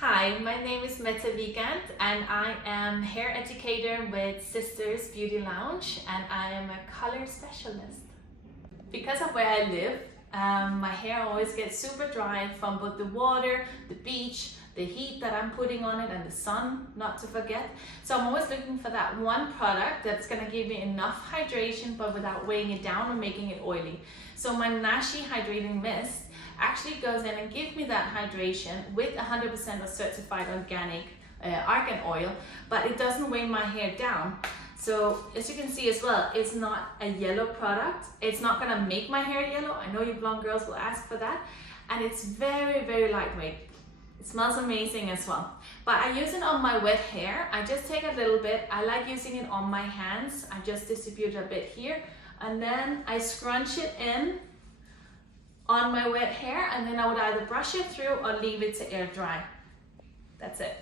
Hi, my name is Mette and I am hair educator with Sisters Beauty Lounge and I am a color specialist. Because of where I live, my hair always gets super dry from both the water, the beach, the heat that I'm putting on it and the sun, not to forget. So I'm always looking for that one product that's gonna give me enough hydration but without weighing it down or making it oily. So my Nashi Hydrating Mist actually goes in and gives me that hydration with 100% of certified organic argan oil, but it doesn't weigh my hair down. So as you can see as well, it's not a yellow product. It's not gonna make my hair yellow. I know you blonde girls will ask for that. And it's very, very lightweight. It smells amazing as well. But I use it on my wet hair. I just take a little bit. I like using it on my hands. I just distribute a bit here. And then I scrunch it in on my wet hair, and then I would either brush it through or leave it to air dry. That's it.